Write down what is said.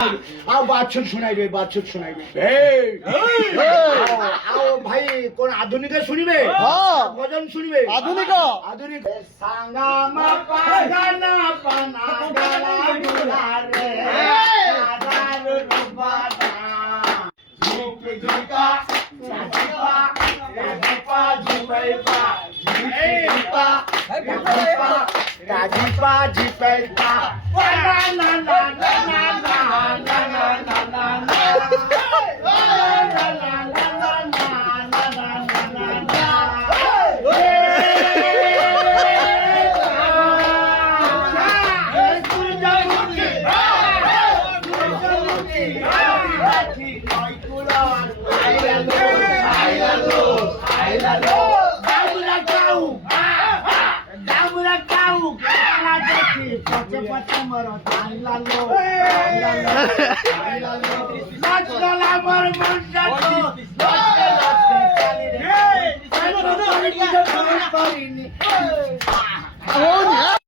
आओ बादशाह सुनाइबे बादशाह सुनाइबे आओ भाई কোন আধুনিক শুনিবে ভজন শুনিবে আধুনিক আধুনিক সাঙ্গামা পাগানা পানা গালা গুলারে আদার রুবাদা ঝুপ ঝুকা রাজিপা রাজিপা ঝুপাইপা ঝুপা রাজিপা রাজিপা ঝুপাইপা না না না না না Oh, yeah.